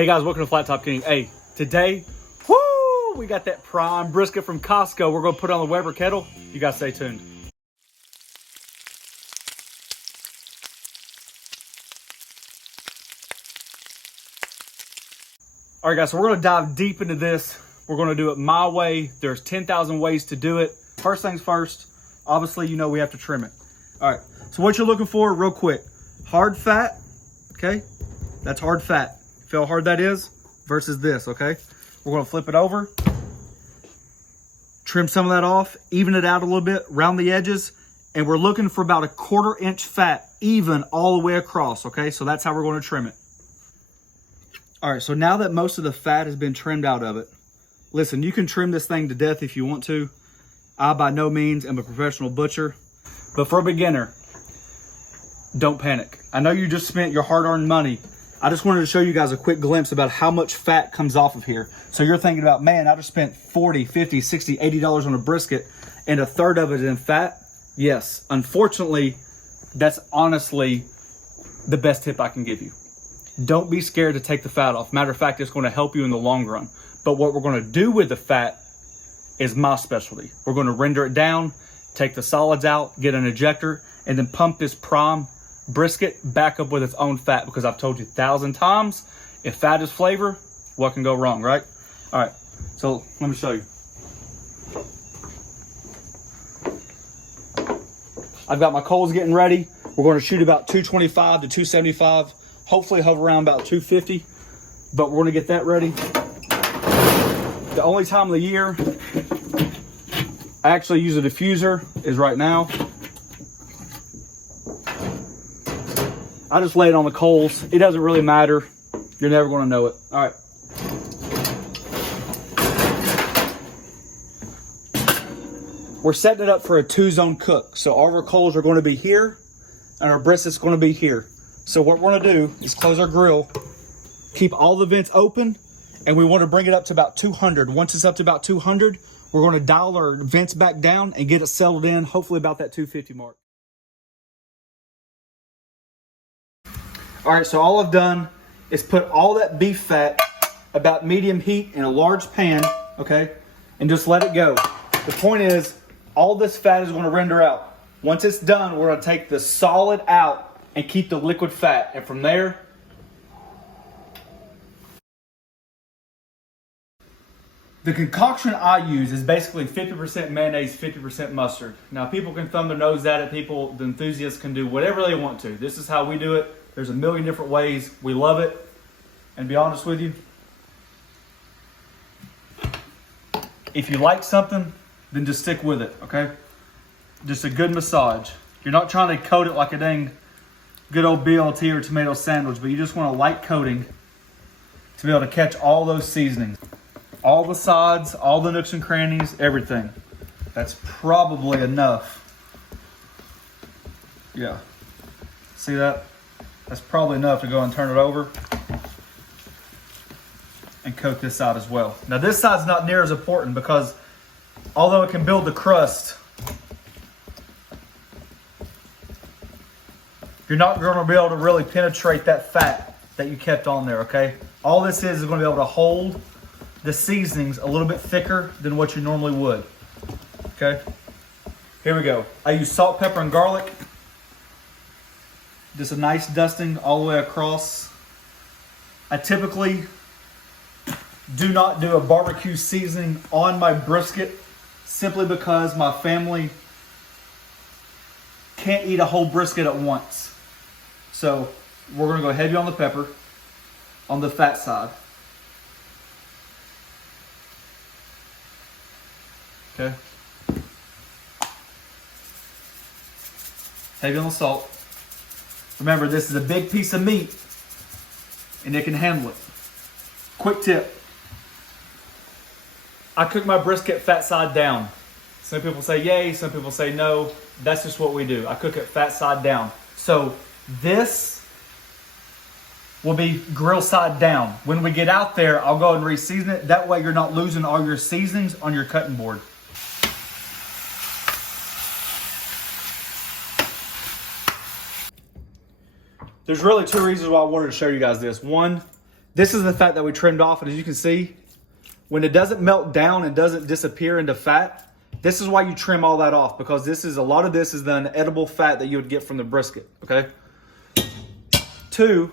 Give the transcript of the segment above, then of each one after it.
Hey guys, welcome to Flat Top King. Hey, today, woo, we got that prime brisket from Costco. We're gonna put it on the Weber Kettle. You guys stay tuned. All right guys, so we're gonna dive deep into this. We're gonna do it my way. There's 10,000 ways to do it. First things first, obviously, you know we have to trim it. All right, so what you're looking for, real quick, hard fat, okay? That's hard fat. Feel how hard that is versus this, okay? We're gonna flip it over, trim some of that off, even it out a little bit, round the edges, and we're looking for about 1/4 inch fat, even all the way across, okay? So that's how we're gonna trim it. All right, so now that most of the fat has been trimmed out of it, listen, you can trim this thing to death if you want to. I, by no means, am a professional butcher, but for a beginner, don't panic. I know you just spent your hard-earned money. I just wanted to show you guys a quick glimpse about how much fat comes off of here. So you're thinking about, man, I just spent $40, $50, $60, $80 on a brisket and 1/3 of it in fat. Yes, unfortunately, that's honestly the best tip I can give you. Don't be scared to take the fat off. Matter of fact, it's going to help you in the long run. But what we're going to do with the fat is my specialty. We're going to render it down, take the solids out, get an ejector, and then pump this prime brisket back up with its own fat, because I've told you 1,000 times, if fat is flavor, what can go wrong, right? All right, so let me show you. I've got my coals getting ready. We're going to shoot about 225 to 275, hopefully hover around about 250, but we're going to get that ready. The only time of the year I actually use a diffuser is right now. I just lay it on the coals. It doesn't really matter. You're never going to know it. All right. We're setting it up for a 2-zone cook. So all of our coals are going to be here and our brisket's going to be here. So what we're going to do is close our grill, keep all the vents open, and we want to bring it up to about 200. Once it's up to about 200, we're going to dial our vents back down and get it settled in, hopefully about that 250 mark. All right, so all I've done is put all that beef fat about medium heat in a large pan, okay, and just let it go. The point is, all this fat is going to render out. Once it's done, we're going to take the solid out and keep the liquid fat, and from there, the concoction I use is basically 50% mayonnaise, 50% mustard. Now, people can thumb their nose at it. People, the enthusiasts, can do whatever they want to. This is how we do it. There's a million different ways. We love it. And to be honest with you, if you like something, then just stick with it, okay? Just a good massage. You're not trying to coat it like a dang good old BLT or tomato sandwich, but you just want a light coating to be able to catch all those seasonings. All the sides, all the nooks and crannies, everything. That's probably enough. Yeah. See that? That's probably enough to go and turn it over and coat this side as well. Now this side's not near as important because although it can build the crust, you're not going to be able to really penetrate that fat that you kept on there, okay? All this is going to be able to hold the seasonings a little bit thicker than what you normally would, okay? Here we go. I use salt, pepper, and garlic. Just a nice dusting all the way across. I typically do not do a barbecue seasoning on my brisket simply because my family can't eat a whole brisket at once. So we're going to go heavy on the pepper on the fat side. Okay. Heavy on the salt. Remember, this is a big piece of meat and it can handle it. Quick tip. I cook my brisket fat side down. Some people say yay, some people say no. That's just what we do. I cook it fat side down. So this will be grill side down. When we get out there, I'll go and re-season it. That way you're not losing all your seasonings on your cutting board. There's really two reasons why I wanted to show you guys this. One, This is the fat that we trimmed off, and as you can see, when it doesn't melt down and doesn't disappear into fat, this is why you trim all that off, because this is a lot of this is the unedible fat that you would get from the brisket, okay? 2,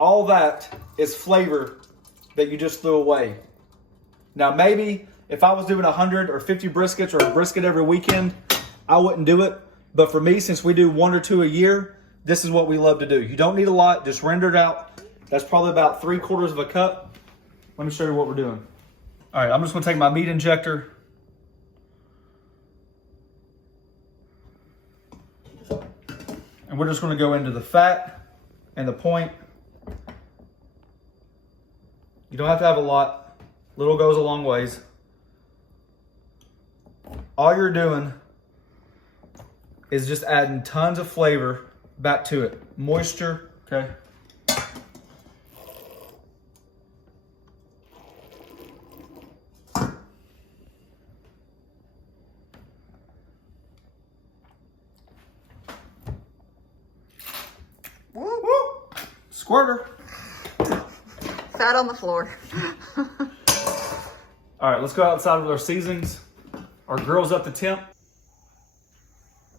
all that is flavor that you just threw away. Now maybe if I was doing 100 or 50 briskets or a brisket every weekend, I wouldn't do it. But for me, since we do 1 or 2 a year, this is what we love to do. You don't need a lot, just render it out. That's probably about 3/4 of a cup. Let me show you what we're doing. All right, I'm just gonna take my meat injector. And we're just gonna go into the fat and the point. You don't have to have a lot. Little goes a long ways. All you're doing is just adding tons of flavor back to it. Moisture, okay? Woo, woo. Squirter. Fat on the floor. All right, let's go outside with our seasonings. Our grill's up to temp.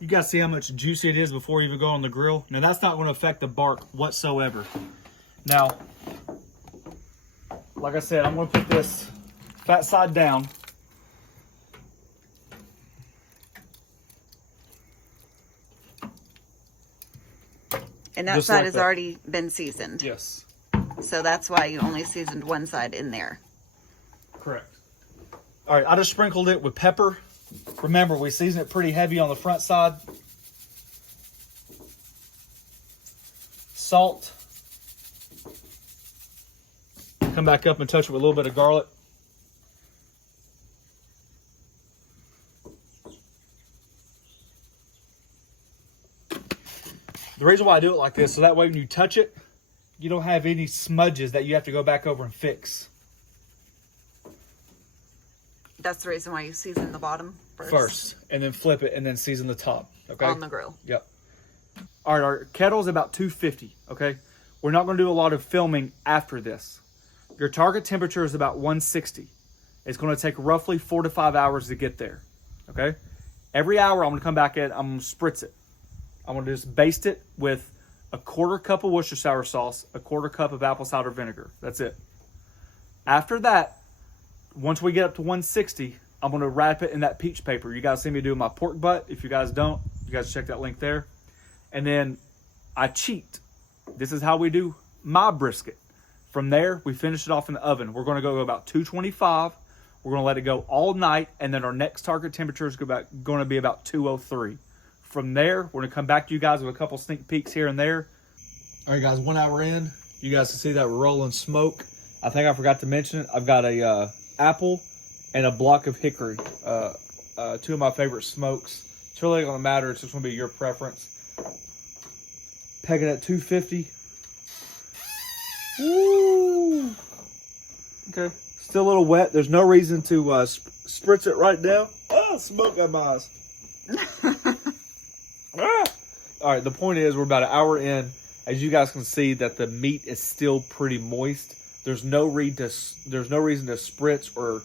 You guys see how much juicy it is before you even go on the grill? Now that's not going to affect the bark whatsoever. Now, like I said, I'm going to put this fat side down. And that side has already been seasoned. Yes. So that's why you only seasoned one side in there. Correct. All right, I just sprinkled it with pepper. Remember, we seasoned it pretty heavy on the front side. Salt. Come back up and touch it with a little bit of garlic. The reason why I do it like this, so that way when you touch it, you don't have any smudges that you have to go back over and fix. That's the reason why you season the bottom First, and then flip it, and then season the top, okay? On the grill. Yep. All right, our kettle is about 250, okay? We're not going to do a lot of filming after this. Your target temperature is about 160. It's going to take roughly 4 to 5 hours to get there, okay? Every hour, I'm going to come back in, I'm going to spritz it. I'm going to just baste it with a 1/4 cup of Worcestershire sauce, a 1/4 cup of apple cider vinegar. That's it. After that, once we get up to 160, I'm going to wrap it in that peach paper. You guys see me doing my pork butt. If you guys don't, you guys check that link there. And then I cheat. This is how we do my brisket. From there, we finish it off in the oven. We're going to go about 225. We're going to let it go all night. And then our next target temperature is going to be about 203. From there, we're going to come back to you guys with a couple sneak peeks here and there. All right, guys, 1 hour in. You guys can see that rolling smoke. I think I forgot to mention it. I've got a apple and a block of hickory. 2 of my favorite smokes. It's really going to matter. It's just going to be your preference. Pegging at 250. Woo! Okay, still a little wet. There's no reason to spritz it right now. Ah, smoke got my eyes. Ah! All right, the point is we're about an hour in. As you guys can see that the meat is still pretty moist. There's no reason to spritz or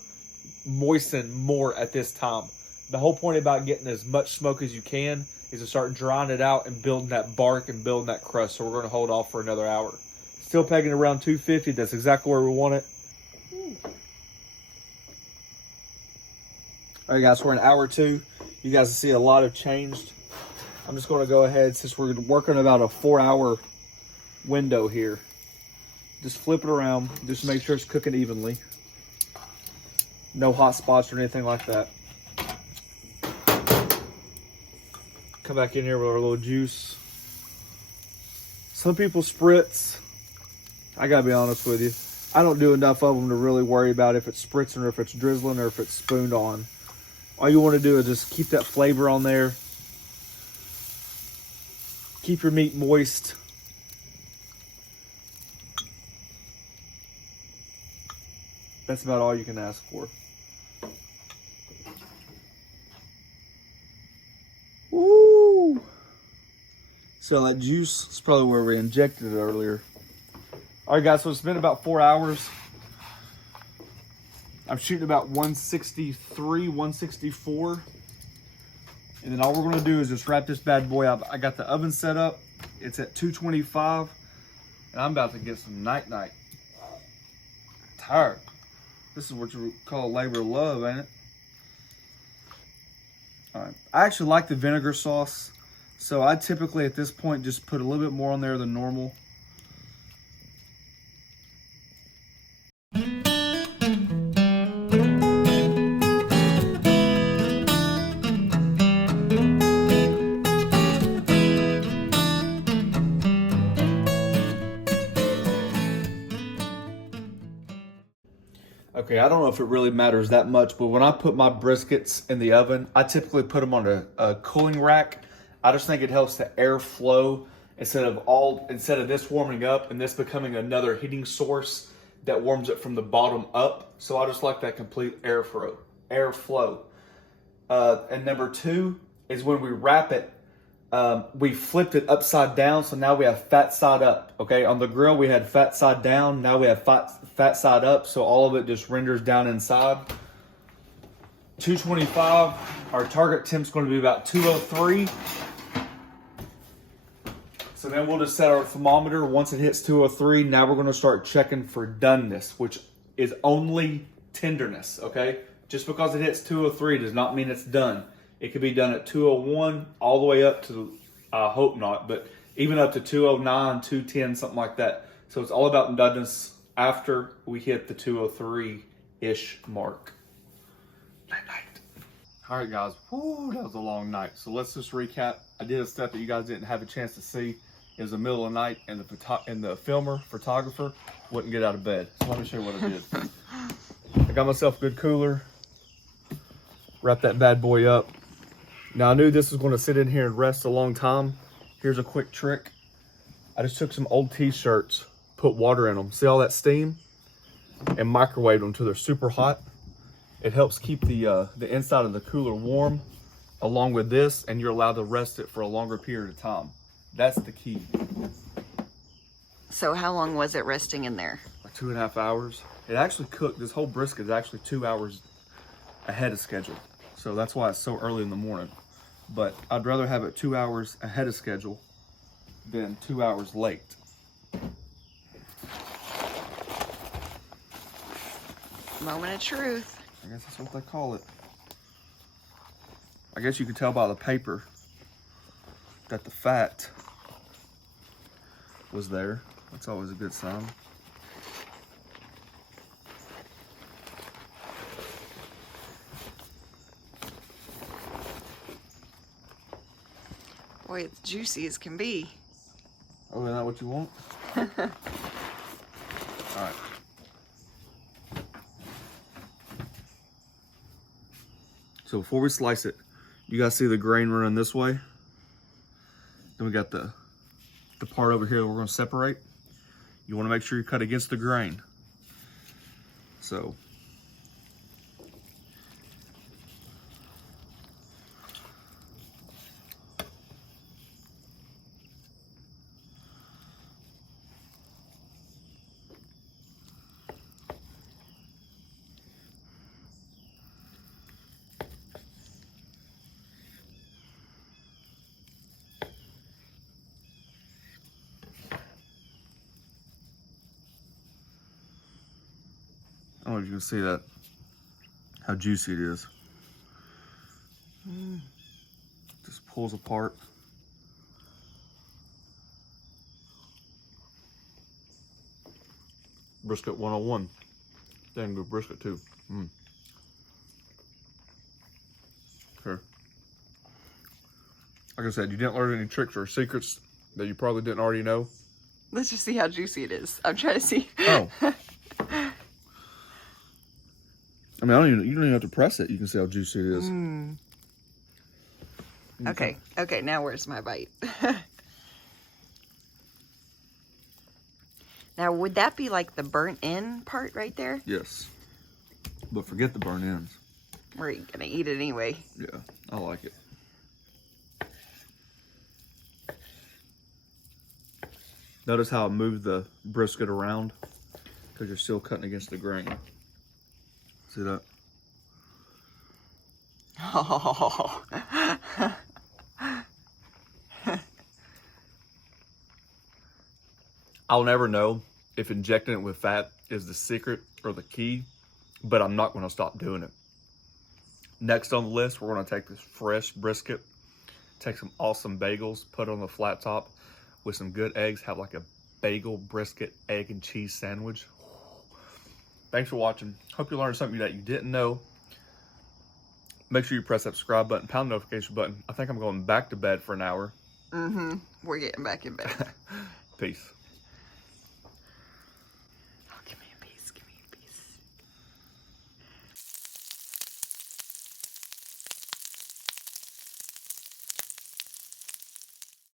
moisten more at this time. The whole point about getting as much smoke as you can is to start drying it out and building that bark and building that crust. So we're going to hold off for another hour. Still pegging around 250. That's exactly where we want it. All right, guys, we're in hour 2. You guys can see a lot have changed. I'm just going to go ahead, since we're working about a 4-hour window here. Just flip it around. Just make sure it's cooking evenly. No hot spots or anything like that. Come back in here with our little juice. Some people spritz. I gotta be honest with you. I don't do enough of them to really worry about if it's spritzing or if it's drizzling or if it's spooned on. All you want to do is just keep that flavor on there. Keep your meat moist. That's about all you can ask for. Woo! So that juice is probably where we injected it earlier. All right, guys, so it's been about 4 hours. I'm shooting about 163, 164. And then all we're gonna do is just wrap this bad boy up. I got the oven set up. It's at 225. And I'm about to get some night-night. Tired. This is what you call a labor of love, ain't it? All right. I actually like the vinegar sauce. So I typically at this point just put a little bit more on there than normal. Okay, I don't know if it really matters that much, but when I put my briskets in the oven, I typically put them on a cooling rack. I just think it helps the air flow instead of this warming up and this becoming another heating source that warms it from the bottom up. So I just like that complete airflow. And number two is when we wrap it, we flipped it upside down, so now we have fat side up. Okay, on the grill we had fat side down, now we have fat side up, so all of it just renders down inside. 225, our target temp's going to be about 203. So then we'll just set our thermometer. Once it hits 203, now we're going to start checking for doneness, which is only tenderness. Okay, just because it hits 203 does not mean it's done. It could be done at 201 all the way up to, I hope not, but even up to 209, 210, something like that. So it's all about doneness after we hit the 203-ish mark. Night, night. All right, guys. Whew, that was a long night. So let's just recap. I did a step that you guys didn't have a chance to see. It was the middle of the night, and the photographer, wouldn't get out of bed. So let me show you what I did. I got myself a good cooler. Wrap that bad boy up. Now I knew this was going to sit in here and rest a long time. Here's a quick trick. I just took some old t-shirts, put water in them. See all that steam? And microwaved them till they're super hot. It helps keep the inside of the cooler warm along with this, and you're allowed to rest it for a longer period of time. That's the key. So how long was it resting in there? Like 2.5 hours. It actually cooked. This whole brisket is actually 2 hours ahead of schedule. So that's why it's so early in the morning. But I'd rather have it 2 hours ahead of schedule than 2 hours late. Moment of truth. I guess that's what they call it. I guess you can tell by the paper that the fat was there. That's always a good sign. Boy, it's juicy as can be. Oh, isn't that what you want? All right. So before we slice it, you guys see the grain running this way? Then we got the part over here that we're going to separate. You want to make sure you cut against the grain. So I don't know if you can see that, how juicy it is. Just pulls apart. Brisket 101. Dang good brisket too. Okay. Like I said, you didn't learn any tricks or secrets that you probably didn't already know. Let's just see how juicy it is. I'm trying to see. Oh. I mean, you don't even have to press it. You can see how juicy it is. Okay, now where's my bite? Now, would that be like the burnt end part right there? Yes. But forget the burnt ends. We're gonna eat it anyway. Yeah, I like it. Notice how I move the brisket around because you're still cutting against the grain. See that? Oh. I'll never know if injecting it with fat is the secret or the key, but I'm not going to stop doing it. Next on the list, we're going to take this fresh brisket, take some awesome bagels, put it on the flat top with some good eggs, have like a bagel, brisket, egg, and cheese sandwich. Thanks for watching. Hope you learned something that you didn't know. Make sure you press that subscribe button, pound the notification button. I think I'm going back to bed for an hour. Mm-hmm. We're getting back in bed. Peace.